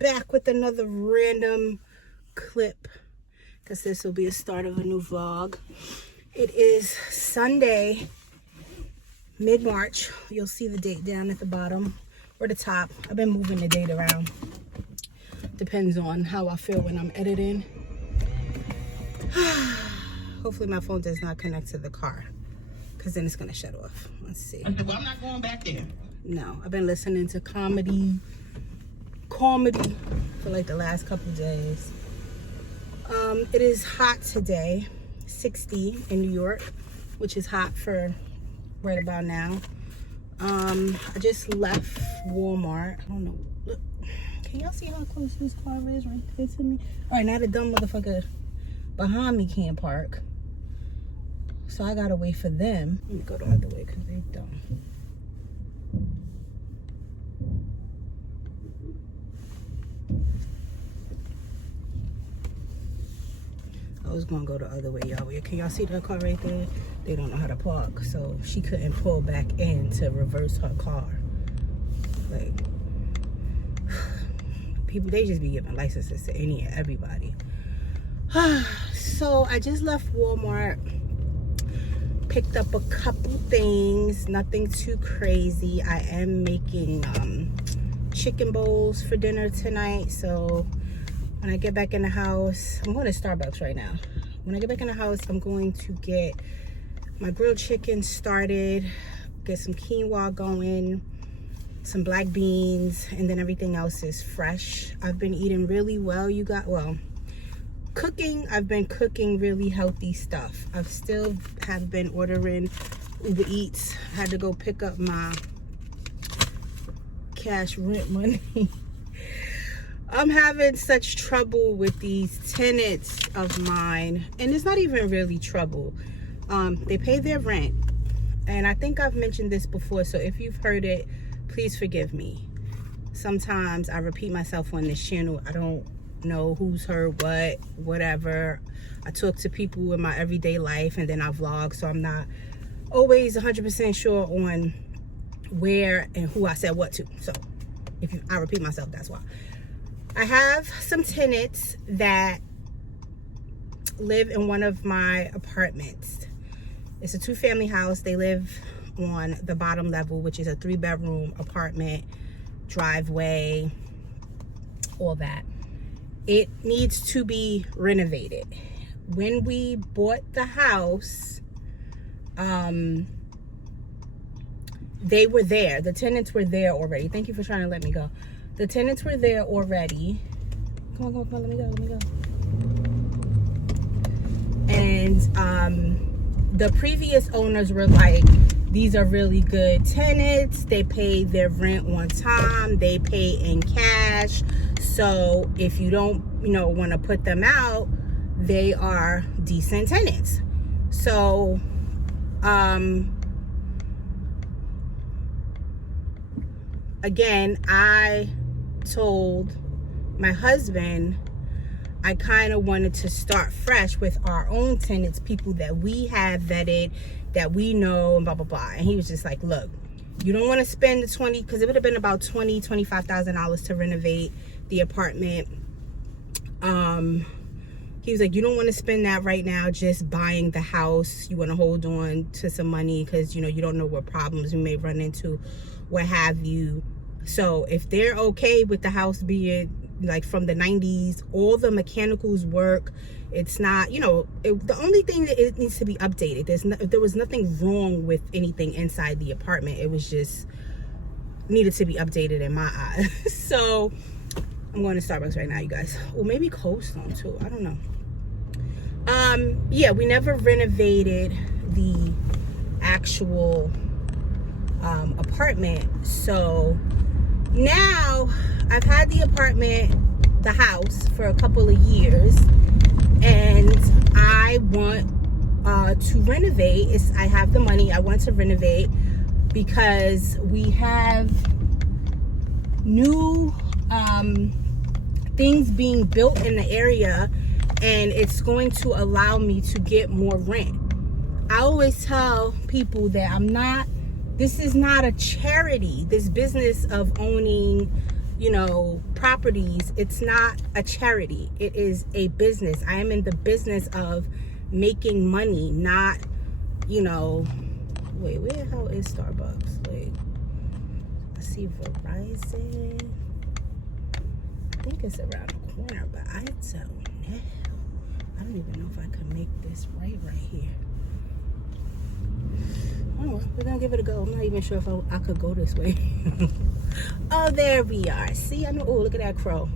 back with another random clip because this will be a start of a new vlog. It is Sunday, mid-March. You'll see the date down at the bottom or the top. I've been moving the date around. Depends on how I feel when I'm editing. Hopefully my phone does not connect to the car because then it's going to shut off. Let's see. Well, I'm not going back there. No, I've been listening to comedy for like the last couple days. It is hot today, 60 in New York, which is hot for right about now. I just left Walmart. I don't know. Look, can y'all see how close this car is right there to me? All right, now the dumb motherfucker behind me can't park. So I gotta wait for them. Let me go the other way because they dumb. I was gonna go the other way, y'all. Can y'all see that car right there? They don't know how to park, so she couldn't pull back in to reverse her car. Like, people, they just be giving licenses to any and everybody. So I just left Walmart, picked up a couple things, nothing too crazy. I am making chicken bowls for dinner tonight, so when I get back in the house, I'm going to Starbucks right now. When I get back in the house, I'm going to get my grilled chicken started, get some quinoa going, some black beans, and then everything else is fresh. I've been eating really well, you got, well, cooking, I've been cooking really healthy stuff. I've still have been ordering Uber Eats. Had to go pick up my cash rent money. I'm having such trouble with these tenants of mine, and it's not even really trouble. They pay their rent, and I think I've mentioned this before, so if you've heard it, please forgive me. Sometimes I repeat myself on this channel. I don't know who's heard what, whatever. I talk to people in my everyday life, and then I vlog, so I'm not always 100% sure on where and who I said what to. So if I repeat myself, that's why. I have some tenants that live in one of my apartments. It's a 2-family house. They live on the bottom level, which is a 3-bedroom apartment, driveway, all that. It needs to be renovated. When we bought the house, they were there. The tenants were there already. Thank you for trying to let me go. The tenants were there already. Come on, let me go. And the previous owners were like, these are really good tenants. They pay their rent on time. They pay in cash. So if you don't, want to put them out, they are decent tenants. So, again, I told my husband I kind of wanted to start fresh with our own tenants, people that we have vetted, that we know, and blah blah blah. And he was just like, look, you don't want to spend the 20, because it would have been about $25,000 to renovate the apartment. He was like, you don't want to spend that right now just buying the house. You want to hold on to some money because you don't know what problems we may run into, what have you. So if they're okay with the house being like from the 90s, all the mechanicals work, it's not, the only thing that it needs to be updated. There was nothing wrong with anything inside the apartment. It was just needed to be updated in my eyes. So I'm going to Starbucks right now, you guys. Or maybe Cold Stone too. I don't know. Yeah, we never renovated the actual apartment. So now I've had the apartment, the house, for a couple of years, and I want to renovate. I have the money. I want to renovate because we have new things being built in the area, and it's going to allow me to get more rent. I always tell people that this is not a charity. This business of owning you know, properties, it's not a charity. It is a business. I am in the business of making money, not, you know, wait, where the hell is Starbucks? Wait, I see Verizon. I think it's around the corner, but I don't know. I don't even know if I can make this right here. Oh, we're gonna give it a go. I'm not even sure if I could go this way. Oh, there we are. See, I know. Oh, look at that crow.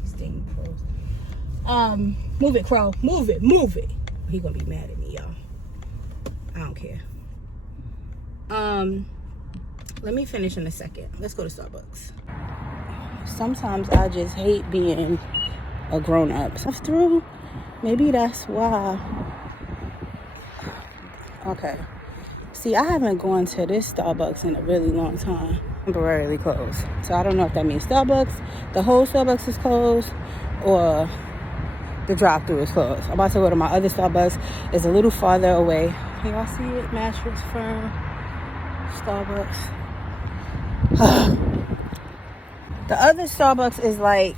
These dang crows. Move it, crow. Move it. Move it. He gonna be mad at me, y'all. I don't care. Let me finish in a second. Let's go to Starbucks. Sometimes I just hate being a grown-up. Through, maybe that's why. Okay. See, I haven't gone to this Starbucks in a really long time. Temporarily closed. So I don't know if that means Starbucks, the whole Starbucks is closed, or the drive-thru is closed. I'm about to go to my other Starbucks. It's a little farther away. Can y'all see it? Mattress Firm, Starbucks. The other Starbucks is like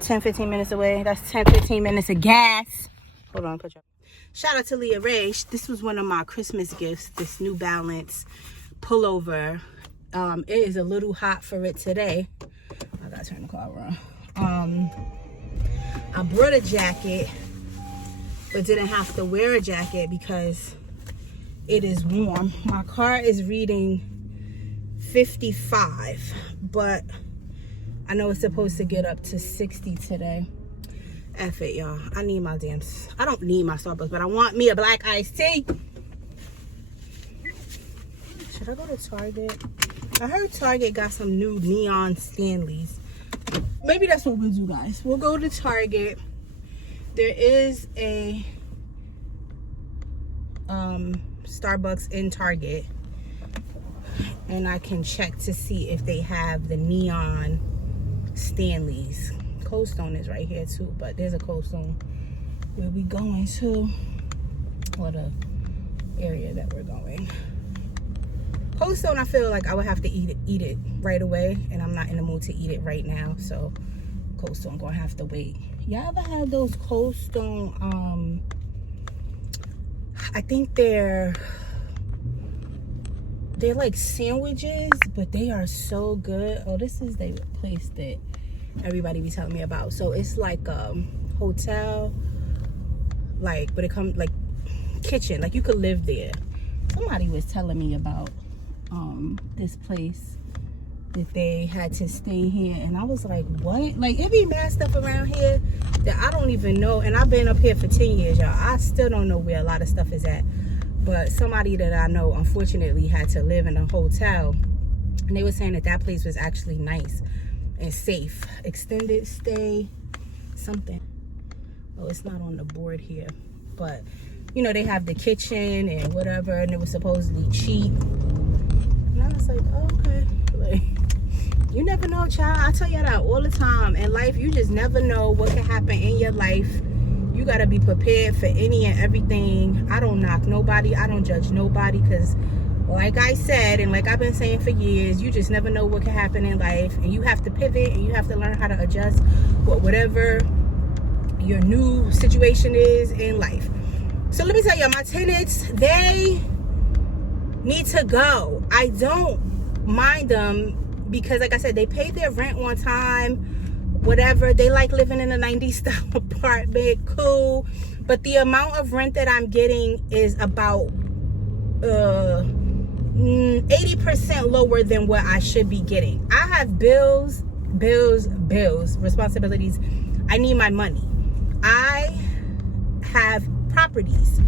10-15 minutes away. That's 10-15 minutes of gas. Hold on, shout out to Leah Ray. This was one of my Christmas gifts, this New Balance pullover. It is a little hot for it today. I gotta turn the car around. I brought a jacket, but didn't have to wear a jacket because it is warm. My car is reading 55, but I know it's supposed to get up to 60 today. F it, y'all. I need my I don't need my Starbucks, but I want me a black iced tea. Should I go to Target? I heard Target got some new neon Stanleys. Maybe that's what we'll do, guys. We'll go to Target. There is a Starbucks in Target, and I can check to see if they have the neon Stanleys. Cold Stone is right here too, but there's a Cold Stone where we going to, or the area that we're going. Cold Stone, I feel like I would have to eat it right away, and I'm not in the mood to eat it right now, so Cold Stone gonna have to wait. Y'all ever had those Cold Stone, I think they're like sandwiches, but they are so good. Oh, this is the place that everybody be telling me about. So it's like a hotel, like, but it comes like kitchen, like you could live there. Somebody was telling me about this place that they had to stay here, and I was like, what? Like, it be mad stuff around here that I don't even know, and I've been up here for 10 years, y'all. I still don't know where a lot of stuff is at. But somebody that I know, unfortunately, had to live in a hotel, and they were saying that that place was actually nice and safe. Extended stay something. Oh, it's not on the board here, but you know, they have the kitchen and whatever, and it was supposedly cheap. And I was like, oh, okay. Like, you never know, child. I tell you that all the time. In life, you just never know what can happen in your life. You got to be prepared for any and everything. I don't knock nobody. I don't judge nobody, because like I said, and like I've been saying for years, you just never know what can happen in life, and you have to pivot, and you have to learn how to adjust with whatever your new situation is in life. So let me tell you, my tenants, they need to go. I don't mind them because, like I said, they pay their rent on time, whatever. They like living in a 90s style apartment, cool. But the amount of rent that I'm getting is about 80% lower than what I should be getting. I have bills, responsibilities. I need my money. I have properties.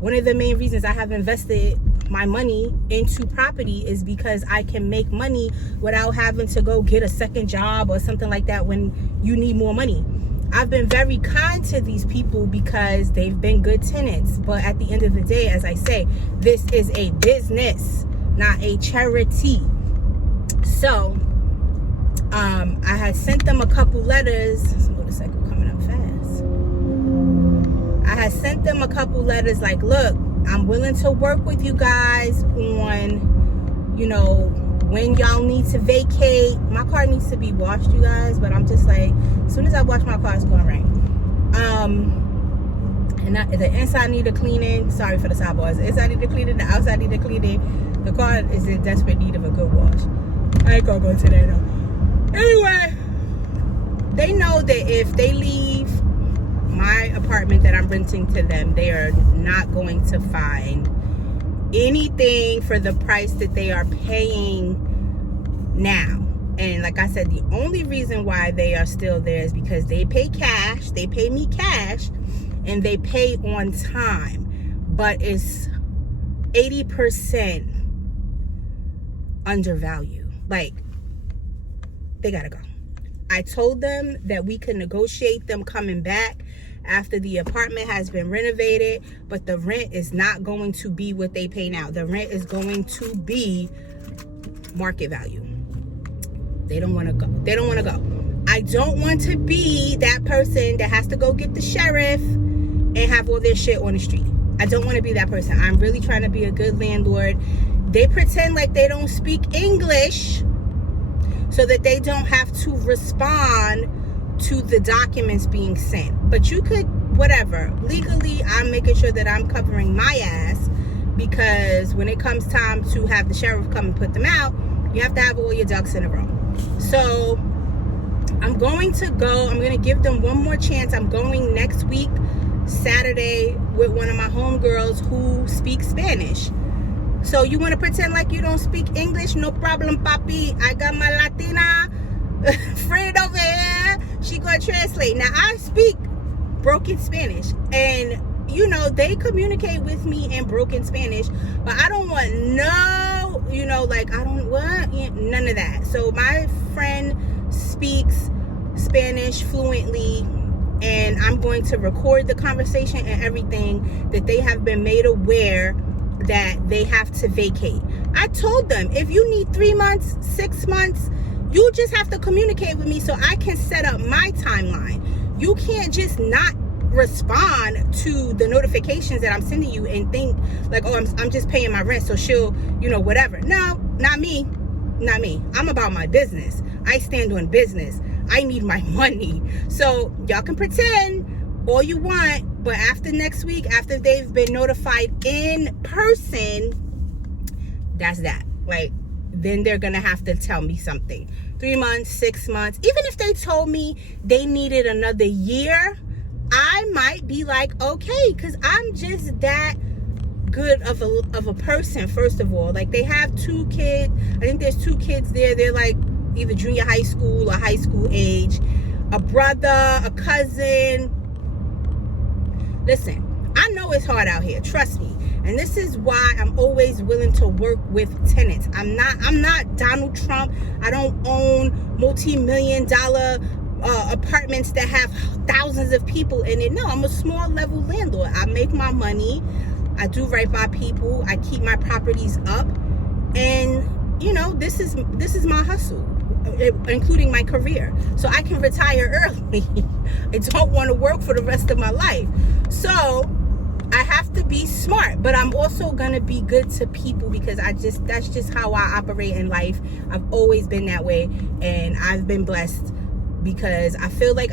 One of the main reasons I have invested my money into property is because I can make money without having to go get a second job or something like that when you need more money. I've been very kind to these people because they've been good tenants. But at the end of the day, as I say, this is a business, not a charity. So I had sent them a couple letters. This motorcycle coming up fast. I had sent them a couple letters like, look, I'm willing to work with you guys on, you know, when y'all need to vacate. My car needs to be washed, you guys, but I'm just like, as soon as I wash my car, it's gonna rain. And the inside need a cleaning. Sorry for the sidebars. The inside need a cleaning, the outside need a cleaning. The car is in desperate need of a good wash. I ain't gonna go to that though. Anyway, they know that if they leave my apartment that I'm renting to them, they are not going to find anything for the price that they are paying now. And like I said, the only reason why they are still there is because they pay cash. They pay me cash, and they pay on time. But it's 80% undervalue. Like, they gotta go. I told them that we could negotiate them coming back after the apartment has been renovated, but the rent is not going to be what they pay now. The rent is going to be market value. They don't want to go. They don't want to go. I don't want to be that person that has to go get the sheriff and have all their shit on the street. I don't want to be that person. I'm really trying to be a good landlord. They pretend like they don't speak English so that they don't have to respond to the documents being sent. But you could, whatever. Legally, I'm making sure that I'm covering my ass, because when it comes time to have the sheriff come and put them out, you have to have all your ducks in a row. So I'm going to go. I'm going to give them one more chance. I'm going next week, Saturday, with one of my homegirls who speaks Spanish. So you want to pretend like you don't speak English? No problem, papi. I got my Latina friend over here. She gonna translate. Now, I speak broken Spanish, and you know, they communicate with me in broken Spanish, but I don't want no, you know, like, I don't want none of that. So my friend speaks Spanish fluently, and I'm going to record the conversation and everything, that they have been made aware that they have to vacate. I told them, if you need 3 months, 6 months, you just have to communicate with me so I can set up my timeline. You can't just not respond to the notifications that I'm sending you and think like, oh, I'm just paying my rent, so she'll, you know, whatever. No, not me. Not me. I'm about my business. I stand on business. I need my money. So y'all can pretend all you want, but after next week, after they've been notified in person, that's that. Like, then they're gonna have to tell me something. 3 months, 6 months. Even if they told me they needed another year, I might be like, okay, because I'm just that good of a person. First of all, like, they have 2 kids. I think there's 2 kids there. They're like either junior high school or high school age. A brother, a cousin. Listen, I know it's hard out here, trust me. And this is why I'm always willing to work with tenants. I'm not Donald Trump. I don't own multi-million-dollar apartments that have thousands of people in it. No, I'm a small level landlord. I make my money. I do right by people. I keep my properties up. And you know, this is my hustle, including my career. So I can retire early. I don't want to work for the rest of my life. So I have to be smart, but I'm also gonna be good to people, because that's just how I operate in life. I've always been that way, and I've been blessed, because I feel like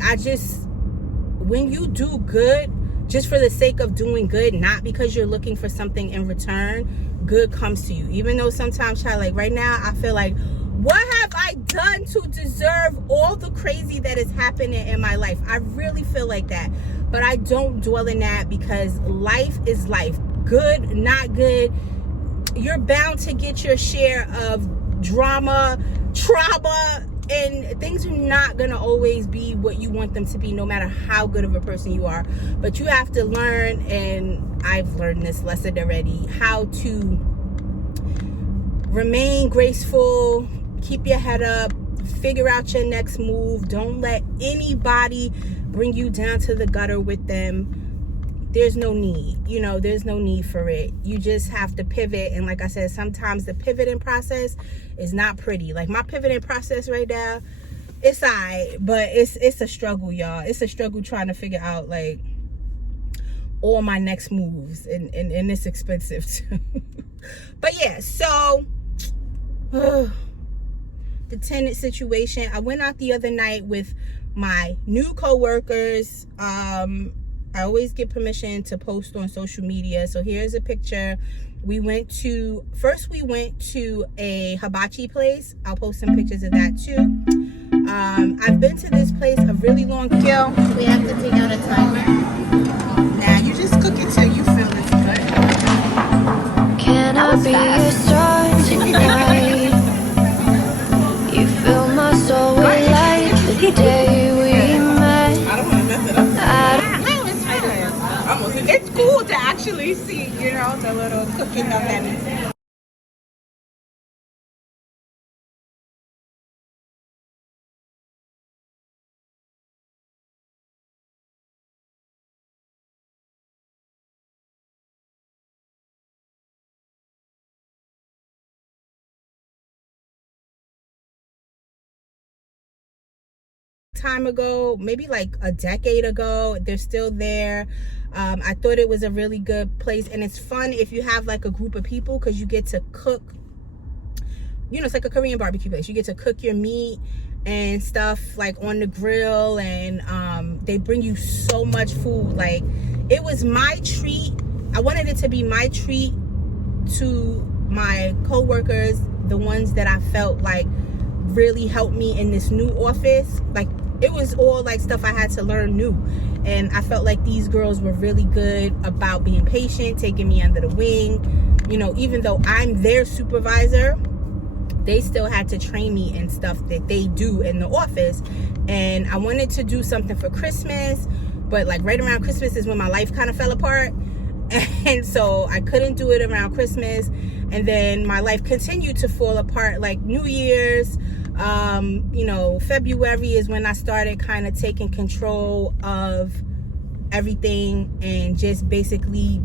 when you do good just for the sake of doing good, not because you're looking for something in return, good comes to you. Even though sometimes, child, like right now, I feel like, what have I done to deserve all the crazy that is happening in my life? I really feel like that. But I don't dwell in that, because life is life. Good, not good. You're bound to get your share of drama, trauma, and things are not going to always be what you want them to be, no matter how good of a person you are. But you have to learn, and I've learned this lesson already, how to remain graceful, keep your head up, figure out your next move. Don't let anybody bring you down to the gutter with them. There's no need, you know, there's no need for it. You just have to pivot. And like I said, sometimes the pivoting process is not pretty. Like my pivoting process right now, it's all right, but it's a struggle, y'all. It's a struggle trying to figure out like all my next moves, and it's expensive too. But yeah, so The tenant situation. I went out the other night with my new co-workers. I always get permission to post on social media, so here's a picture. We went to a hibachi place. I'll post some pictures of that too. I've been to this place a really long time. We have to take out a timer. Now you just cook it till you feel it's good. Can I be your star tonight? You fill my soul with light the day we met. I don't want to mess it up. No, it's fine. Almost. It's cool to actually see, you know, the little cooking of that. Time ago, maybe like a decade ago. They're still there. I thought it was a really good place, and it's fun if you have like a group of people, because you get to cook, you know, it's like a Korean barbecue place. You get to cook your meat and stuff like on the grill, and they bring you so much food. Like, it was my treat. I wanted it to be my treat to my co-workers, the ones that I felt like really helped me in this new office. Like, it was all like stuff I had to learn new, and I felt like these girls were really good about being patient, taking me under the wing. You know, even though I'm their supervisor, they still had to train me in stuff that they do in the office. And I wanted to do something for Christmas, but like right around Christmas is when my life kind of fell apart, and so I couldn't do it around Christmas. And then my life continued to fall apart, like New Year's. You know, February is when I started kind of taking control of everything and just basically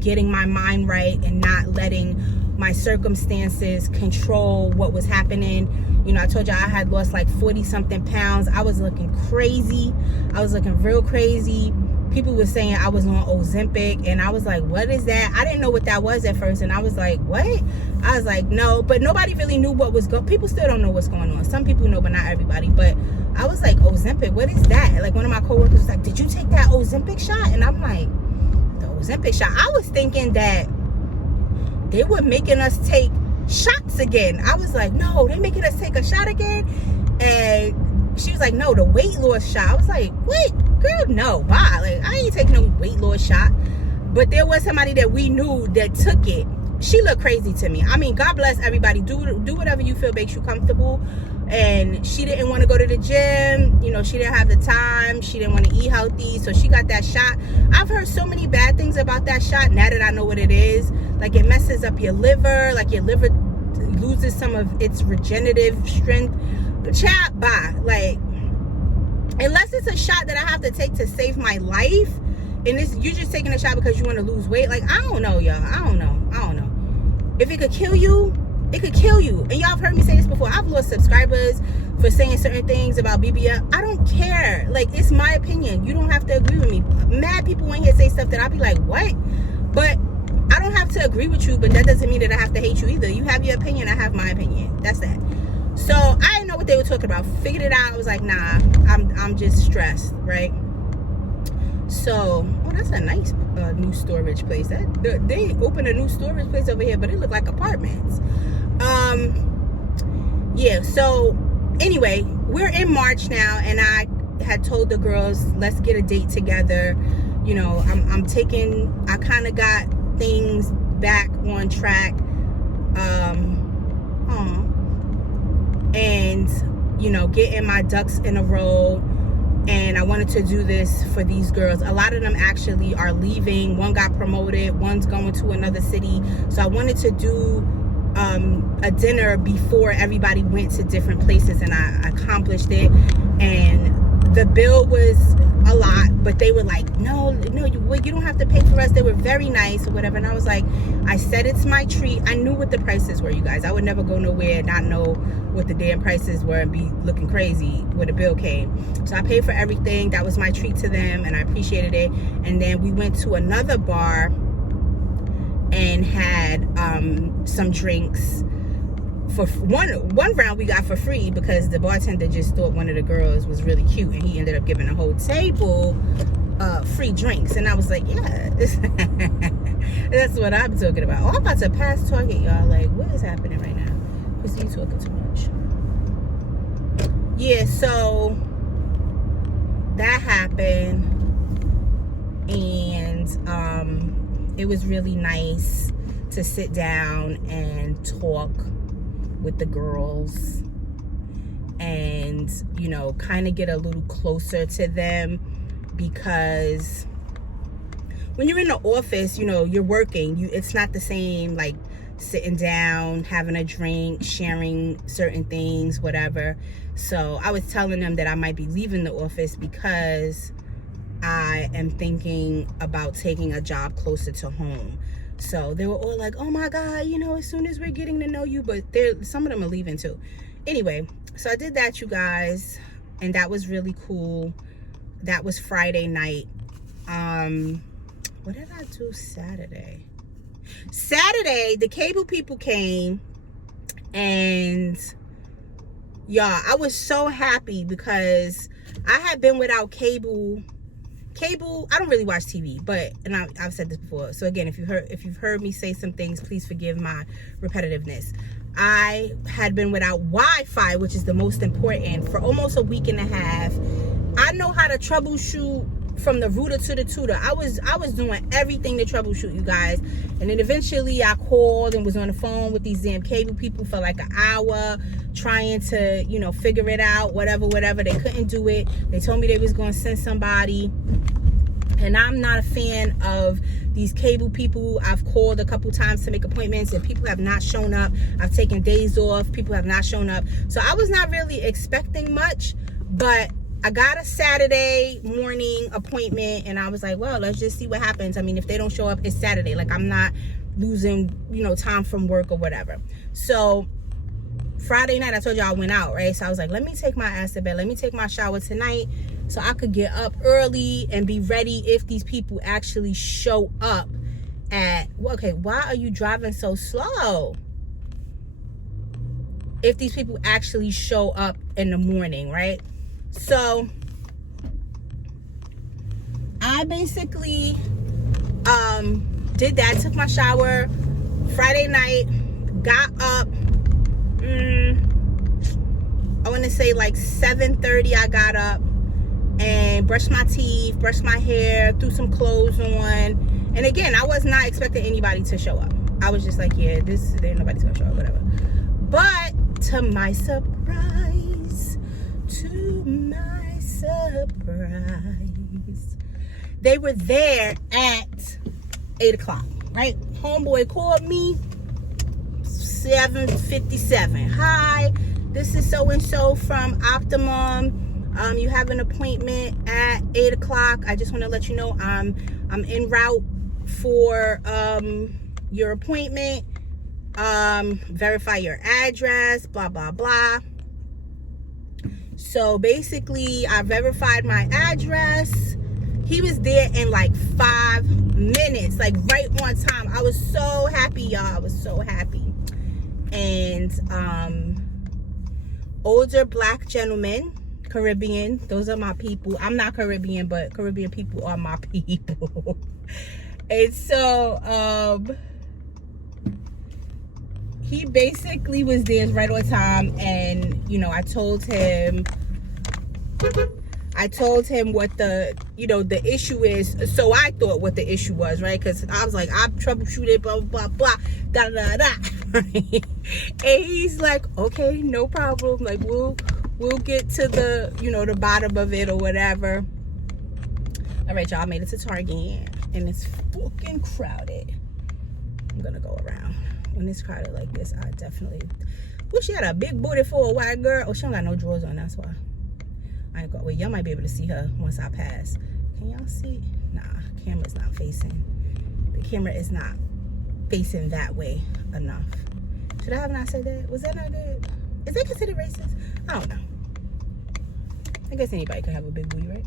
getting my mind right and not letting my circumstances control what was happening. You know, I told you I had lost like 40 something pounds. I was looking crazy. I was looking real crazy. People were saying I was on Ozempic, and I was like, what is that? I didn't know what that was at first, and I was like, what? I was like, no, but nobody really knew what was going on. People still don't know what's going on. Some people know, but not everybody. But I was like, Ozempic, what is that? Like, one of my coworkers was like, did you take that Ozempic shot? And I'm like, the Ozempic shot? I was thinking that they were making us take shots again. I was like, no, they're making us take a shot again? And she was like, no, the weight loss shot. I was like, wait, girl, no, bye. Like, I ain't taking no weight loss shot. But there was somebody that we knew that took it. She looked crazy to me. I mean, God bless everybody. Do whatever you feel makes you comfortable. And she didn't want to go to the gym. You know, she didn't have the time. She didn't want to eat healthy. So she got that shot. I've heard so many bad things about that shot now that I know what it is. Like, it messes up your liver. Like, your liver loses some of its regenerative strength. Chat, bye. Like, unless it's a shot that I have to take to save my life, and you're just taking a shot because you want to lose weight. Like, I don't know, y'all. I don't know. If it could kill you, it could kill you. And y'all have heard me say this before. I've lost subscribers for saying certain things about BBL. I don't care. Like, it's my opinion. You don't have to agree with me. Mad people in here say stuff that I'll be like, what? But I don't have to agree with you, but that doesn't mean that I have to hate you either. You have your opinion, I have my opinion. That's that. So I didn't know what they were talking about. Figured it out. I was like, nah, I'm just stressed, right? So, oh, that's a nice new storage place. They opened a new storage place over here, but it looked like apartments. Yeah, so anyway, we're in March now, and I had told the girls, let's get a date together. You know, I kind of got things back on track. And, you know, getting my ducks in a row. And I wanted to do this for these girls. A lot of them actually are leaving. One got promoted. One's going to another city. So I wanted to do a dinner before everybody went to different places, and I accomplished it. And the bill was a lot, but they were like, no, you don't have to pay for us. They were very nice or whatever. And I was like, I said it's my treat. I knew what the prices were, you guys. I would never go nowhere and not know what the damn prices were and be looking crazy when the bill came. So I paid for everything. That was my treat to them, and I appreciated it. And then we went to another bar and had some drinks for one round we got for free because the bartender just thought one of the girls was really cute, and he ended up giving a whole table free drinks. And I was like, yeah, that's what I'm talking about. Oh, I'm about to pass Target, y'all. Like, what is happening right now? Because you talking too much. Yeah, so that happened, and it was really nice to sit down and talk with the girls and, you know, kind of get a little closer to them, because when you're in the office, you know, you're working, it's not the same like sitting down, having a drink, sharing certain things, whatever. So I was telling them that I might be leaving the office because I am thinking about taking a job closer to home. So they were all like, oh my God, you know, as soon as we're getting to know you, but some of them are leaving too. Anyway, so I did that, you guys, and that was really cool. That was Friday night. What did I do Saturday? Saturday, the cable people came, and y'all, I was so happy because I had been without cable. I don't really watch TV, but, and I've said this before, so again, if you've heard me say some things, please forgive my repetitiveness. I had been without Wi-Fi, which is the most important, for almost a week and a half. I know how to troubleshoot from the router to the tutor. I was doing everything to troubleshoot, you guys. And then eventually I called and was on the phone with these damn cable people for like an hour trying to, you know, figure it out, whatever. They couldn't do it. They told me they was going to send somebody. And I'm not a fan of these cable people. I've called a couple times to make appointments and people have not shown up. I've taken days off. People have not shown up. So I was not really expecting much, but I got a Saturday morning appointment and I was like, well, let's just see what happens. I mean, if they don't show up, it's Saturday. Like, I'm not losing, you know, time from work or whatever. So Friday night, I told you I went out, right? So I was like, let me take my ass to bed. Let me take my shower tonight so I could get up early and be ready if these people actually show up at, well, okay, why are you driving so slow? If these people actually show up in the morning, right? So I basically did that, took my shower Friday night, got up, I want to say like 7:30. I got up and brushed my teeth, brushed my hair, threw some clothes on. And again, I was not expecting anybody to show up. I was just like, yeah, there ain't nobody's gonna show up, whatever. But to my surprise, they were there at 8 o'clock, right? Homeboy called me 7:57. Hi, this is so-and-so from Optimum. You have an appointment at 8 o'clock. I just want to let you know I'm en route for your appointment. Verify your address, blah blah blah. So basically I verified my address. He was there in like 5 minutes, like right on time. I was so happy, y'all. I was so happy. And older black gentleman, Caribbean, those are my people. I'm not Caribbean, but Caribbean people are my people. And so he basically was there right on time, and you know, I told him what the, you know, the issue is. So I thought what the issue was, right? Because I was like, I've troubleshooted, blah blah blah, da da da. And he's like, okay, no problem. Like, we'll get to the, you know, the bottom of it or whatever. All right, y'all, I made it to Target, and it's fucking crowded. I'm gonna go around. When it's crowded like this, I definitely wish she had a big booty for a white girl. Oh, she don't got no drawers on, that's why. I ain't gonna wait. Y'all might be able to see her once I pass. Can y'all see? Nah, camera's not facing. The camera is not facing that way enough. Should I have not said that? Was that not good? Is that considered racist? I don't know. I guess anybody could have a big booty, right?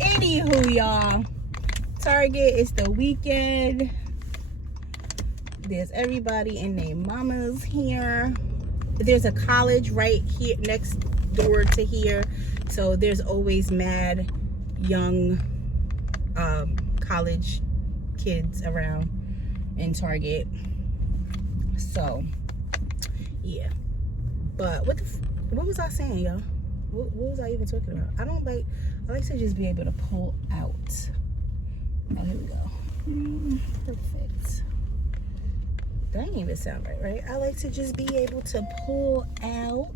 Anywho, y'all, Target, it's the weekend. There's everybody and their mamas here. There's a college right here next door to here, so there's always mad young college kids around in Target. So yeah, but what was I saying, y'all? What was I even talking about? I like to just be able to pull out. Oh, here we go. Perfect. That didn't even sound right? I like to just be able to pull out.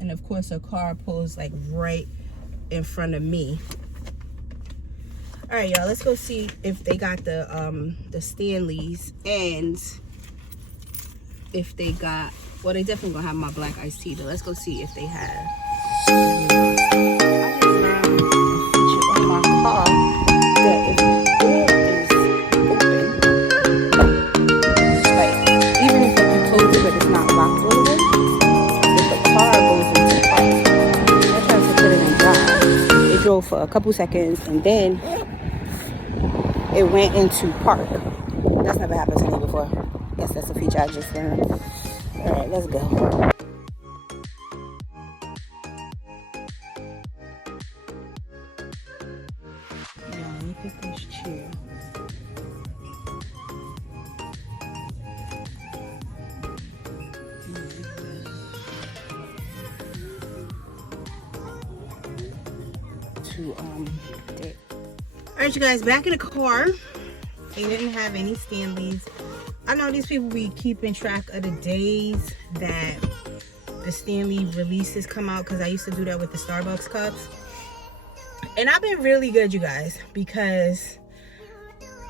And of course, a car pulls like right in front of me. All right, y'all, let's go see if they got the Stanleys, and if they got, well, they definitely gonna have my black iced tea, but let's go see if they have. I just learned a feature on my car that if the door is open, like even if you close it but it's not locked all the way, if the car goes into park, I tried to put it in drive. It drove for a couple seconds and then it went into park. That's never happened to me before. I guess that's a feature I just learned. All right, let's go. Yeah, look at this chair. Alright, you guys, back in the car. They didn't have any Stanleys. I know these people be keeping track of the days that the Stanley releases come out, because I used to do that with the Starbucks cups. And I've been really good, you guys, because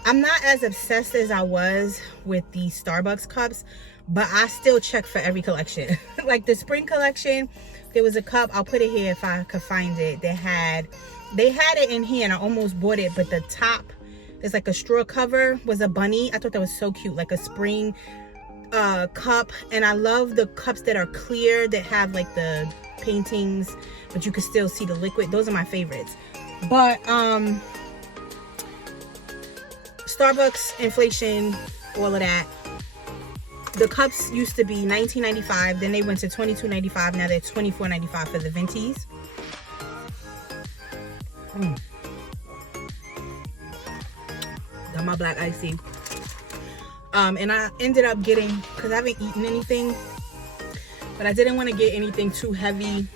I'm not as obsessed as I was with the Starbucks cups, but I still check for every collection. Like the spring collection, there was a cup, I'll put it here if I could find it. They had it in here and I almost bought it, but the top is like a straw cover, was a bunny. I thought that was so cute, like a spring cup. And I love the cups that are clear, that have like the paintings, but you can still see the liquid. Those are my favorites. But Starbucks, inflation, all of that. The cups used to be $19.95, then they went to $22.95. Now they're $24.95 for the ventis. Got my black iced tea. And I ended up getting, because I haven't eaten anything, but I didn't want to get anything too heavy.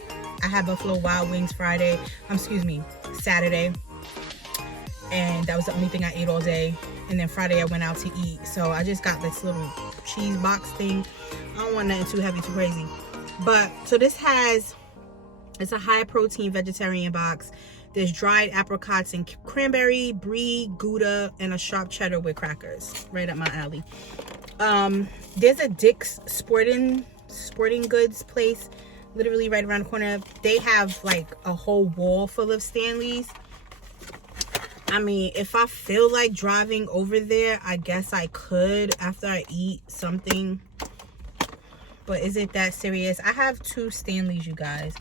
I had Buffalo Wild Wings Saturday. And that was the only thing I ate all day. And then Friday I went out to eat. So I just got this little cheese box thing. I don't want nothing too heavy, too crazy. But, so this it's a high protein vegetarian box. There's dried apricots and cranberry, brie, Gouda, and a sharp cheddar with crackers. Right up my alley. There's a Dick's sporting goods place literally right around the corner. They have like a whole wall full of Stanleys. I mean, if I feel like driving over there, I guess I could after I eat something. But is it that serious? I have 2 Stanleys, you guys.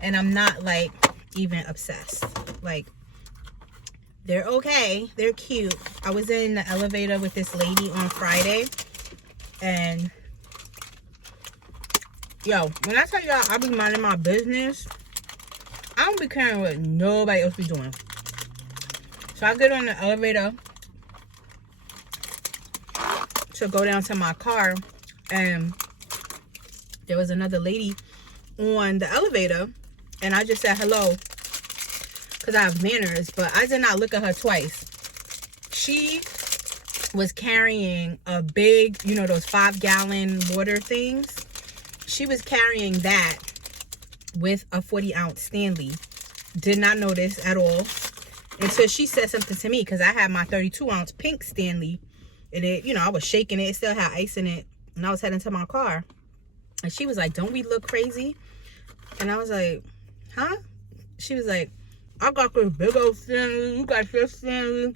And I'm not like even obsessed. Like, they're okay. They're cute. I was in the elevator with this lady on Friday. And, yo, when I tell y'all I be minding my business, I don't be caring what nobody else be doing. So I get on the elevator to go down to my car, and there was another lady on the elevator, and I just said hello because I have manners, but I did not look at her twice. She was carrying a big, you know, those 5-gallon water things. She was carrying that with a 40-ounce Stanley. Did not notice at all until she said something to me, because I had my 32-ounce pink Stanley, and it, you know, I was shaking it. It still had ice in it, and I was heading to my car. And she was like, "Don't we look crazy?" And I was like, "Huh?" She was like, "I got this big old Stanley, you got your Stanley,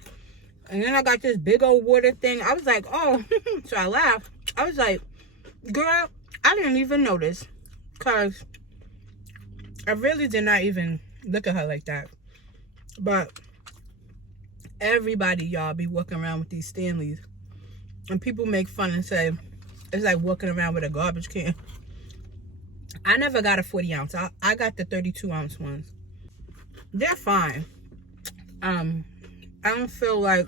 and then I got this big old water thing." I was like, "Oh." So I laughed. I was like, "Girl, I didn't even notice," because I really did not even look at her like that. But everybody, y'all, be walking around with these Stanleys. And people make fun and say, it's like walking around with a garbage can. I never got a 40 ounce. I got the 32 ounce ones. They're fine. I don't feel like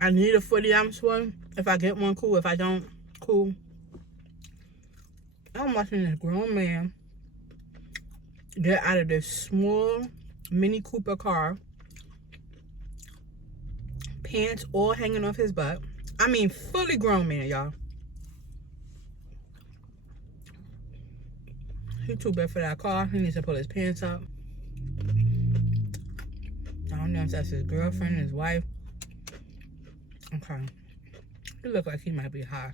I need a 40 ounce one. If I get one, cool. If I don't, cool. I'm watching this grown man get out of this small Mini Cooper car, pants all hanging off his butt. I mean, fully grown man, y'all. He too big for that car. He needs to pull his pants up. I don't know if that's his girlfriend, his wife. Okay. He look like he might be high.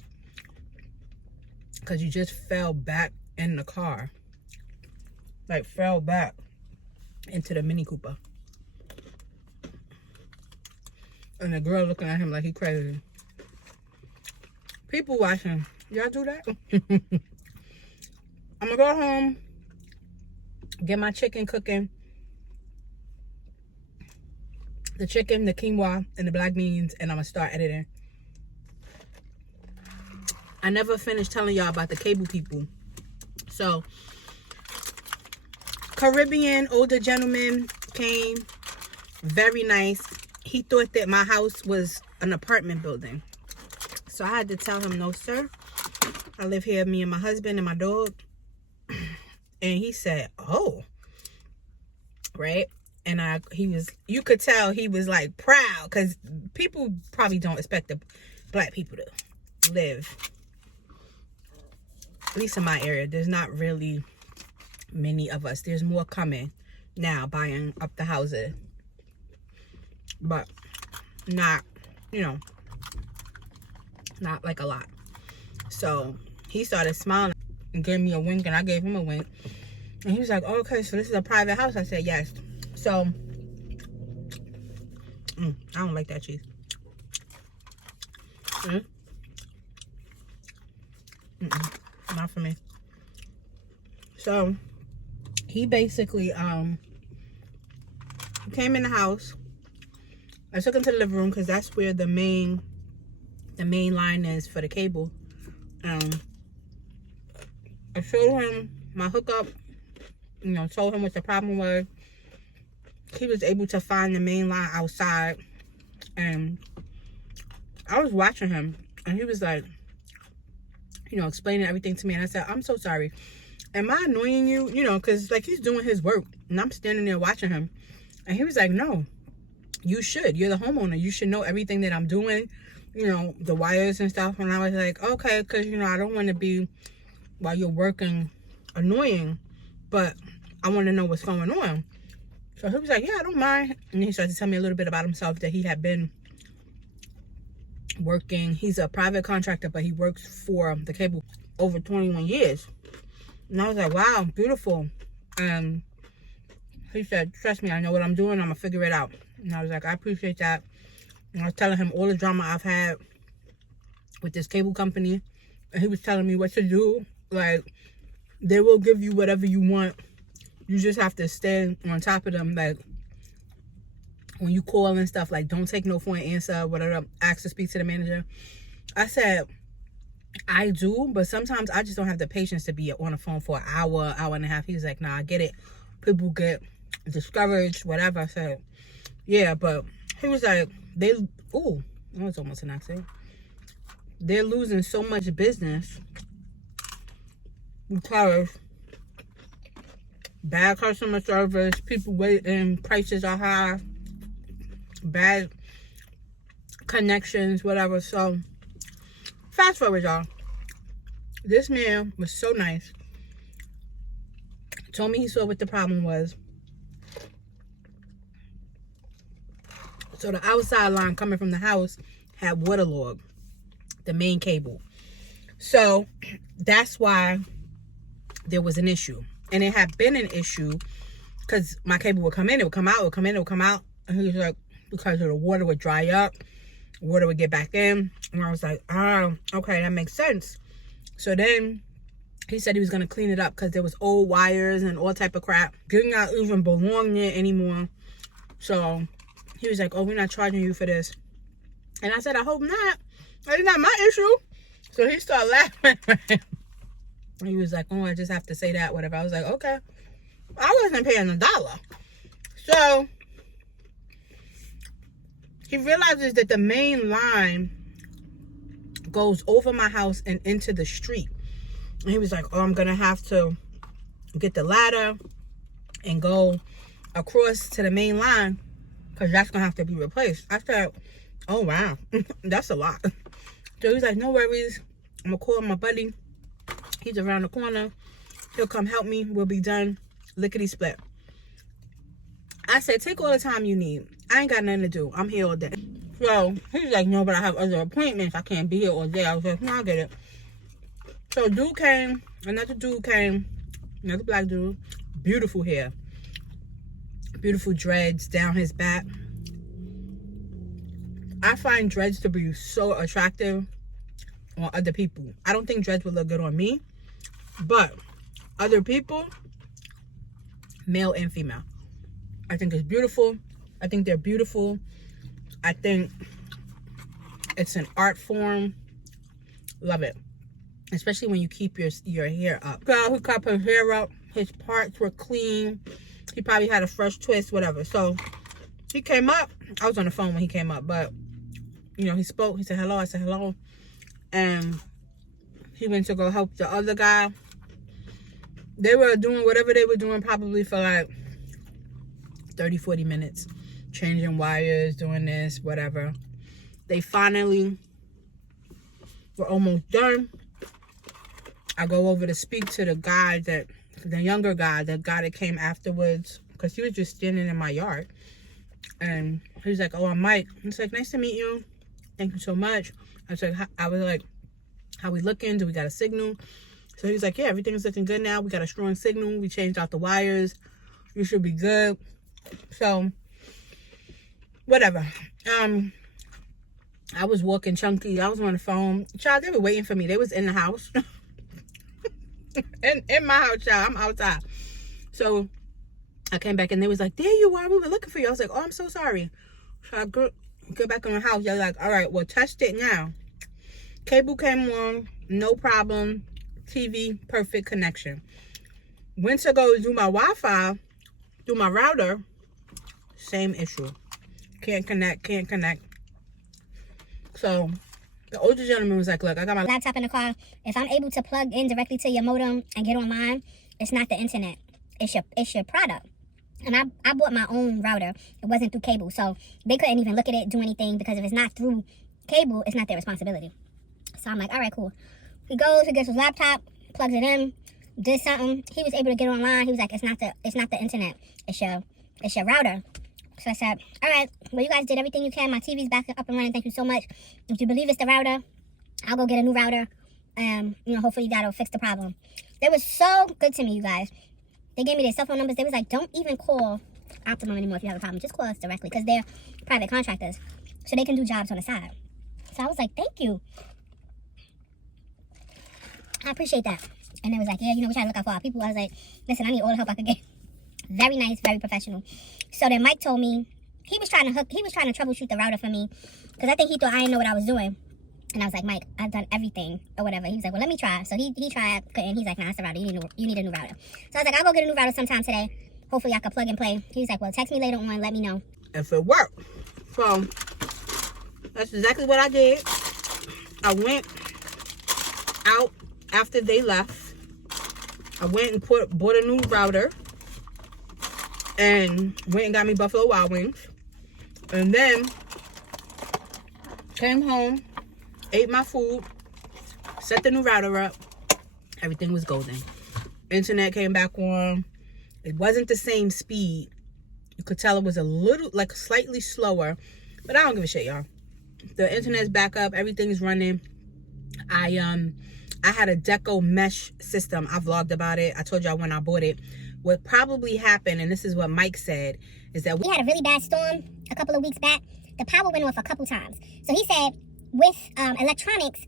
Because you just fell back in the car. Like, fell back into the Mini Cooper. And the girl looking at him like he crazy. People watching. Y'all do that? I'm gonna go home, get my chicken cooking. The chicken, the quinoa, and the black beans, and I'm gonna start editing. I never finished telling y'all about the cable people. So, Caribbean older gentleman came, very nice. He thought that my house was an apartment building. So I had to tell him, no, sir. I live here, me and my husband and my dog. And he said, oh, right? And you could tell he was like proud, because people probably don't expect the black people to live, at least in my area. There's not really many of us. There's more coming now, buying up the houses, but not, not like a lot. So he started smiling and gave me a wink, and I gave him a wink. And he was like, oh, okay, so this is a private house? I said, yes. So, I don't like that cheese. Not for me. So, he basically came in the house. I took him to the living room because that's where the main line is for the cable. I showed him my hookup, told him what the problem was. He was able to find the main line outside, and I was watching him, and he was like, explaining everything to me, and I said, I'm so sorry. Am I annoying you? Because like he's doing his work, and I'm standing there watching him, and he was like, no, you should. You're the homeowner. You should know everything that I'm doing, the wires and stuff. And I was like, okay, because, I don't want to be, while you're working, annoying, but I want to know what's going on. So he was like, yeah, I don't mind. And he started to tell me a little bit about himself, that he had been working. He's a private contractor, but he works for the cable over 21 years. And I was like, wow, beautiful. And he said, trust me, I know what I'm doing. I'm going to figure it out. And I was like, I appreciate that. And I was telling him all the drama I've had with this cable company. And he was telling me what to do. Like, they will give you whatever you want. You just have to stay on top of them. Like, when you call and stuff, like, don't take no for an answer, whatever, ask to speak to the manager. I said, I do, but sometimes I just don't have the patience to be on the phone for an hour, hour and a half. He was like, nah, I get it. People get discouraged, whatever. I said, yeah, but he was like, that was almost an accident. They're losing so much business because bad customer service, people waiting, prices are high, bad connections, whatever. So, fast forward, y'all. This man was so nice. Told me he saw what the problem was. So the outside line coming from the house had waterlogged the main cable. So that's why there was an issue. And it had been an issue because my cable would come in, it would come out, it would come in, it would come out. And he was like, because of the water would dry up, water would get back in. And I was like, okay, that makes sense. So then He said he was going to clean it up because there was old wires and all type of crap. Did not even belong there anymore. So he was like, oh, we're not charging you for this. And I said, I hope not. It's not my issue. So he started laughing. He was like, oh, I just have to say that, whatever. I was like, okay. I wasn't paying $1. So he realizes that the main line goes over my house and into the street. And he was like, oh, I'm going to have to get the ladder and go across to the main line because that's going to have to be replaced. I said, oh, wow. That's a lot. So he's like, no worries. I'm going to call my buddy. He's around the corner. He'll come help me. We'll be done. Lickety split. I said, take all the time you need. I ain't got nothing to do. I'm here all day. So he's like, no, but I have other appointments. I can't be here all day. I was like, no, I get it. So dude came. Another dude came. Another black dude. Beautiful hair. Beautiful dreads down his back. I find dreads to be so attractive on other people. I don't think dreads would look good on me. But other people, male and female, I think it's beautiful. I think they're beautiful. I think it's an art form. Love it. Especially when you keep your hair up. Girl who cut her hair up, his parts were clean. He probably had a fresh twist, whatever. So he came up. I was on the phone when he came up, but you know, he spoke. He said hello. I said hello. And he went to go help the other guy. They were doing whatever they were doing probably for like 30, 40 minutes. Changing wires, doing this, whatever. They finally were almost done. I go over to speak to the guy the younger guy, the guy that came afterwards, because he was just standing in my yard. And he was like, oh, I'm Mike. He's like, nice to meet you. Thank you so much. I was like, how we looking? Do we got a signal? So he was like, yeah, everything's looking good now. We got a strong signal. We changed out the wires. You should be good. So, whatever. I was walking chunky. I was on the phone. Child, they were waiting for me. They was in the house. in my house, child. I'm outside. So, I came back and they was like, there you are. We were looking for you. I was like, oh, I'm so sorry. So I get back in the house. They're like, all right, well, test it now. Cable came on. No problem. TV, perfect connection. Went to go do my Wi-Fi through my router. Same issue. Can't connect. So the older gentleman was like, look, I got my laptop in the car. If I'm able to plug in directly to your modem and get online, it's not the internet. It's your product. And I bought my own router. It wasn't through cable. So they couldn't even look at it, do anything, because if it's not through cable, it's not their responsibility. So I'm like, all right, cool. He goes, he gets his laptop, plugs it in, did something. He was able to get online. He was like, it's not the internet. It's your router. So I said, all right, well, you guys did everything you can. My TV's back up and running. Thank you so much. If you believe it's the router, I'll go get a new router. You know, hopefully that'll fix the problem. They were so good to me, you guys. They gave me their cell phone numbers. They was like, don't even call Optimum anymore if you have a problem. Just call us directly, because they're private contractors. So they can do jobs on the side. So I was like, thank you. I appreciate that. And they was like, yeah, you know, we try to look out for our people. I was like, listen, I need all the help I could get. Very nice, very professional. So then Mike told me he was trying to troubleshoot the router for me, because I think he thought I didn't know what I was doing. And I was like, Mike, I've done everything or whatever. He was like, well, let me try. So he tried, and he's like, nah, it's the router. You need a new router. So I was like, I'll go get a new router sometime today. Hopefully I can plug and play. He was like, well, text me later on, let me know. If it worked. So that's exactly what I did. I went out after they left. I went and bought a new router. And went and got me Buffalo Wild Wings. And then came home, ate my food, set the new router up. Everything was golden. Internet came back on. It wasn't the same speed. You could tell it was a little, like slightly slower. But I don't give a shit, y'all. The internet's back up. Everything's running. I had a Deco mesh system. I vlogged about it. I told y'all when I bought it. What probably happened, and this is what Mike said, is that we had a really bad storm a couple of weeks back. The power went off a couple times. So he said with electronics,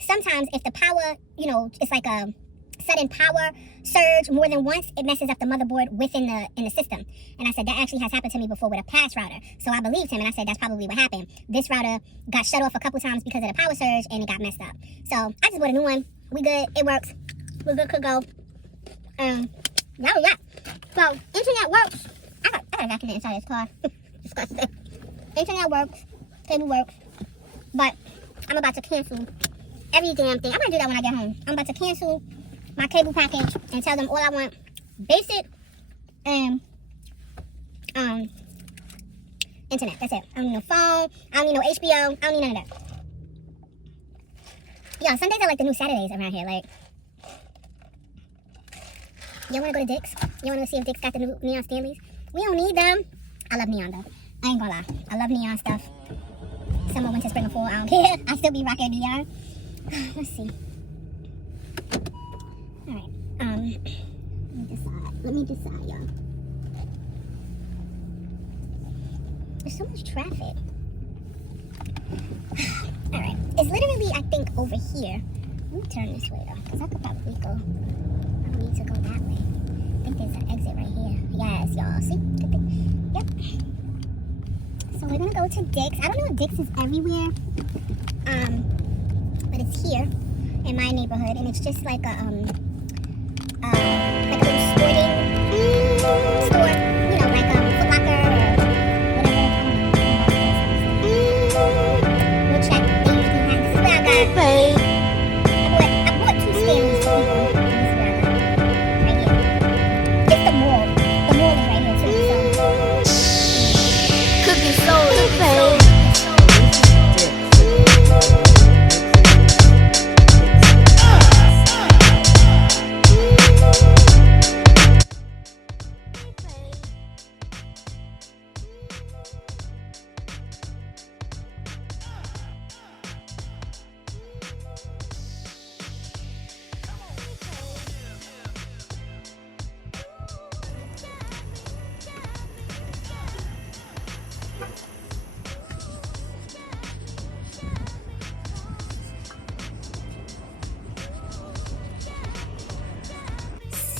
sometimes if the power, you know, it's like a sudden power surge more than once, it messes up the motherboard within the system. And I said, that actually has happened to me before with a past router. So I believed him, and I said, that's probably what happened. This router got shut off a couple times because of the power surge, and it got messed up. So I just bought a new one. We good. It works. We're good to go. Yeah. So internet works. I got a vacuum inside this car. Disgusting. Internet works. Cable works. But I'm about to cancel every damn thing. I'm gonna do that when I get home. I'm about to cancel my cable package and tell them all I want: basic and internet. That's it. I don't need no phone. I don't need no HBO. I don't need none of that. Yo, Sundays are like the new Saturdays around here. Like, y'all wanna go to Dick's? You wanna see if Dick's got the new neon Stanleys? We don't need them. I love neon though. I ain't gonna lie. I love neon stuff. Summer, winter, spring, or fall, I don't care. I still be rocking neon. Let's see. Alright. Let me decide, y'all. There's so much traffic. Alright. It's literally, I think, over here. Let me turn this way though, because I could probably go. I don't need to go that way. I think there's an exit right here. Yes, y'all. See? Good thing. Yep. So we're gonna go to Dick's. I don't know if Dick's is everywhere. But it's here in my neighborhood, and it's just like a little sporting store, you know, like Foot Locker or whatever. We'll check. They usually have. This is where I got. I bought 2 Stanleys for people. This is where I got. Right here. It's the mall. The mall is right here too. So Cooking soda, babe.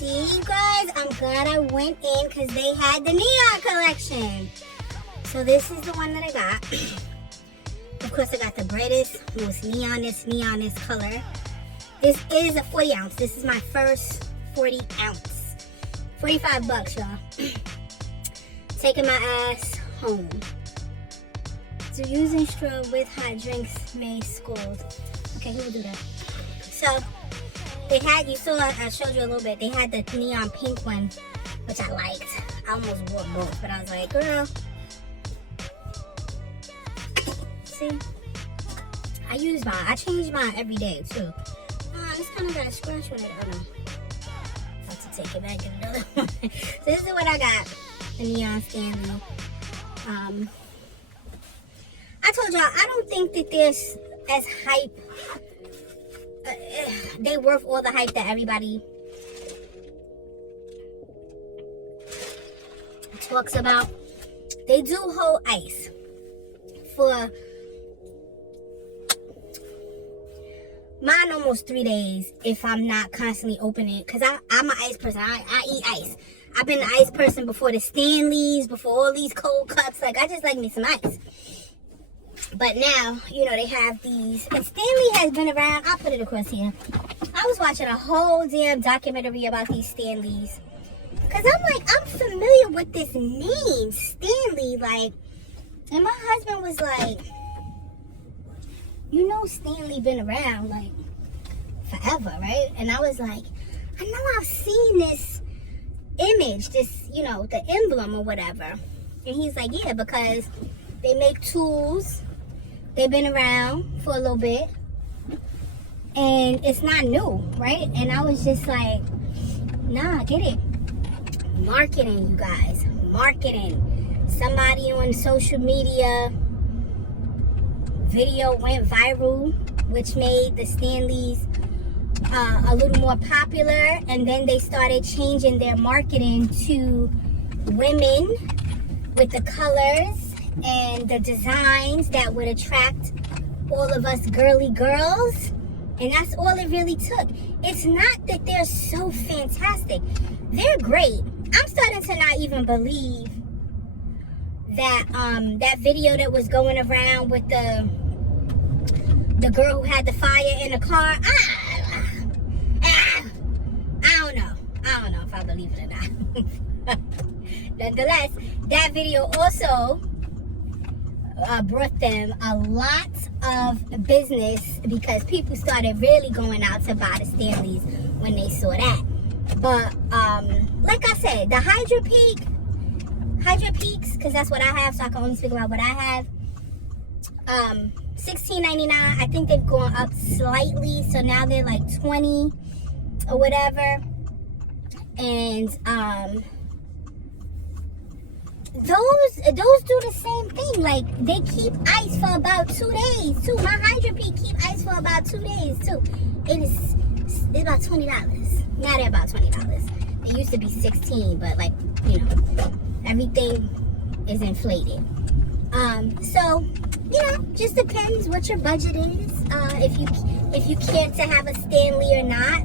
see, you guys, I'm glad I went in because they had the neon collection. So this is the one that I got. Of course, I got the brightest, most neonest color. This is a 40 ounce. This is my first 40 ounce. 45 bucks, y'all. Taking my ass home. So using straw with hot drinks may scald. Okay, who will do that? So they had, you saw, I showed you a little bit. They had the neon pink one, which I liked. I almost bought both, but I was like, girl. See, I change mine every day too. This kind of got a scratch on it. Oh no. Have to take it back and another one. So this is what I got. The neon Stanley. I told y'all, I don't think that this as hype. They worth all the hype that everybody talks about. They do hold ice for mine almost 3 days if I'm not constantly opening it, because I'm an ice person. I eat ice. I've been an ice person before the Stanleys, before all these cold cups. Like, I just like me some ice. But now, you know, they have these. And Stanley has been around. I'll put it across here. I was watching a whole damn documentary about these Stanleys. Because I'm like, I'm familiar with this name, Stanley. Like, and my husband was like, you know Stanley been around, like, forever, right? And I was like, I know I've seen this image, this, you know, the emblem or whatever. And he's like, yeah, because they make tools. They've been around for a little bit. And it's not new, right? And I was just like, nah, get it. Marketing, you guys. Marketing. Somebody on social media video went viral, which made the Stanleys a little more popular. And then they started changing their marketing to women with the colors and the designs that would attract all of us girly girls. And that's all it really took. It's not that they're so fantastic. They're great. I'm starting to not even believe that that video that was going around with the girl who had the fire in the car. I don't know if I believe it or not. Nonetheless, that video also brought them a lot of business because people started really going out to buy the Stanleys when they saw that. But like I said, the Hydra Peaks, because that's what I have, so I can only speak about what I have. $16.99. I think they've gone up slightly, so now they're like $20 or whatever. And those do the same thing. Like, they keep ice for about 2 days too. My Hydra Peak keep ice for about 2 days too. It's about $20. Now they're about $20. It used to be 16, but like, you know, everything is inflated. So, you know, just depends what your budget is. If you care to have a Stanley or not.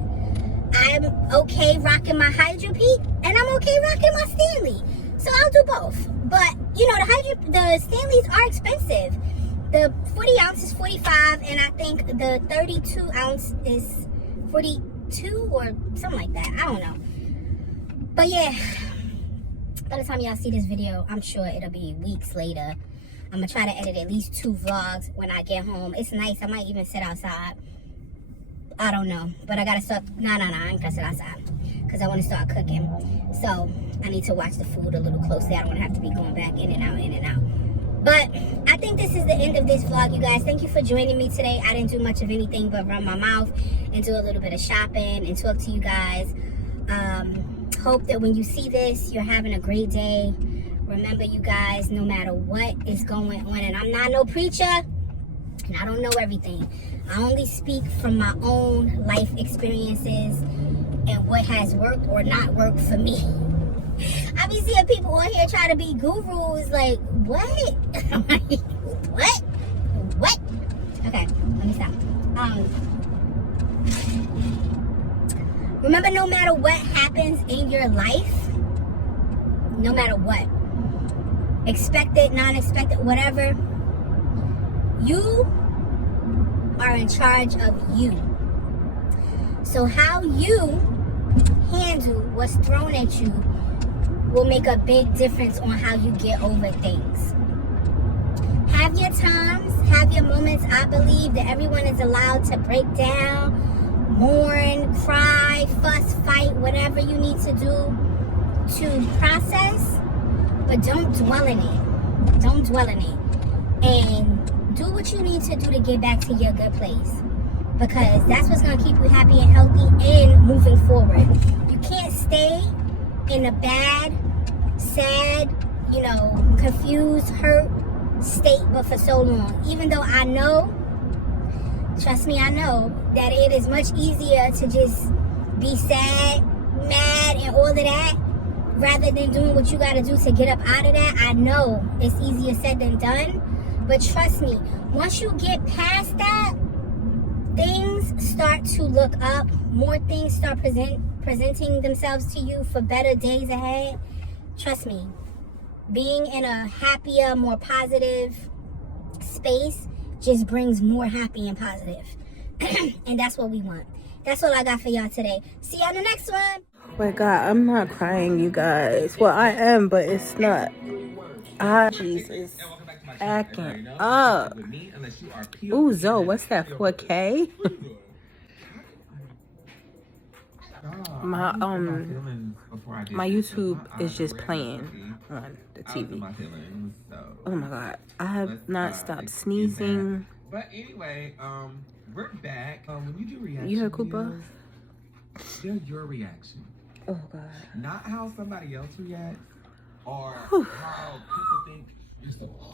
I'm okay rocking my Hydra Peak, and I'm okay rocking my Stanley. So I'll do both. But, you know, the Stanleys are expensive. The 40 ounce is $45, and I think the 32 ounce is $42 or something like that. I don't know. But yeah, by the time y'all see this video, I'm sure it'll be weeks later. I'm gonna try to edit at least 2 vlogs when I get home. It's nice. I might even sit outside. I don't know, but I gotta start. No, I ain't gonna sit outside because I want to start cooking. So I need to watch the food a little closely. I don't want to have to be going back in and out. But I think this is the end of this vlog, you guys. Thank you for joining me today. I didn't do much of anything but run my mouth and do a little bit of shopping and talk to you guys. Hope that when you see this, you're having a great day. Remember, you guys, no matter what is going on, and I'm not no preacher, and I don't know everything. I only speak from my own life experiences and what has worked or not worked for me. I be seeing people on here try to be gurus, like, what? I'm like, what? Okay, let me stop. Remember, no matter what happens in your life, no matter what, expected, non-expected, whatever, you are in charge of you. So how you handle what's thrown at you will make a big difference on how you get over things. Have your times, have your moments. I believe that everyone is allowed to break down, mourn, cry, fuss, fight, whatever you need to do to process, but don't dwell in it. Don't dwell in it. And do what you need to do to get back to your good place, because that's what's going to keep you happy and healthy and moving forward. You can't stay in a bad, sad, you know, confused, hurt state but for so long. Even though I know, trust me, I know that it is much easier to just be sad, mad, and all of that rather than doing what you got to do to get up out of that. I know it's easier said than done. But trust me, once you get past that, things start to look up. More things start presenting themselves to you for better days ahead. Trust me, being in a happier, more positive space just brings more happy and positive. And that's what we want. That's all I got for y'all today. See y'all in the next one. My God, I'm not crying, you guys. Well, I am, but it's not. Jesus. Acting up. Ooh, Zoe, what's that, 4K? My YouTube is just playing on the TV. Oh my God, I have not stopped sneezing. But anyway, we're back. When you do reaction, You heard Cooper? They're your reaction. Oh God. Not how somebody else reacts or how people think you're supposed